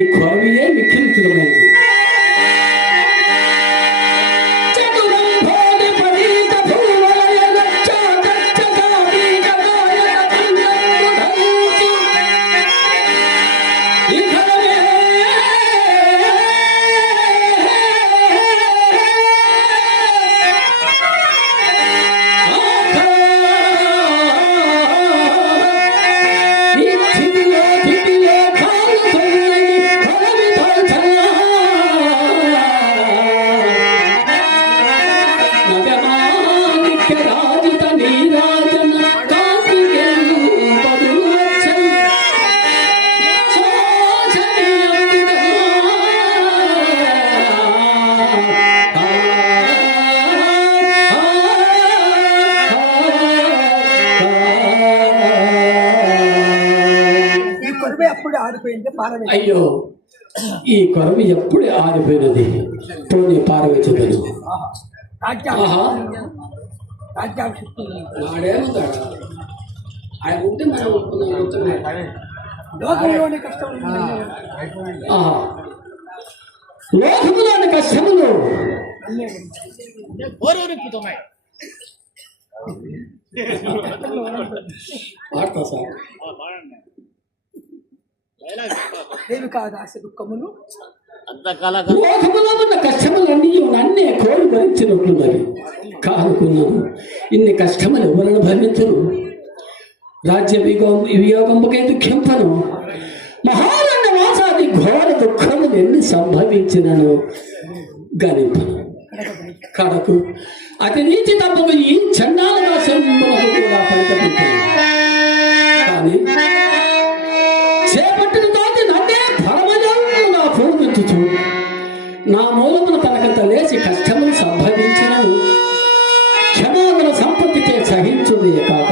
కొరవియే మిక్కిలితులమైంది. అయ్యో, ఈ కొరవి ఎప్పుడు ఆరిపోయినది. పోనీ పారవెచ్చగలదు. నాడేమవుతాడా ఆయన ఉంటే మనం లోకంలోని కష్టములు వాడతా సార్. లోకములో ఉన్న కష్టములన్నీ నన్నే కోరి భరించినట్లున్నది. కానుకున్నాను ఇన్ని కష్టములు ఎవరను భరించరు. రాజ్య వియోగముకై దుఃఖింపను. మహారణ్య వాసాది ఘోర దుఃఖములు ఎన్ని సంభవించినను గణింపను. కడకు అతి నీతి తప్పకు ఈ చండాల నాశనములకు కూడా పరితపించాను. కానీ చేపట్టిన దాన్ని నన్నే పరమజంగా పూజించుచు నా మూలమున తనకంత లేచి కష్టములు సంభవించినను క్షమాగుణ సంపత్తిచే సహించుదే కాక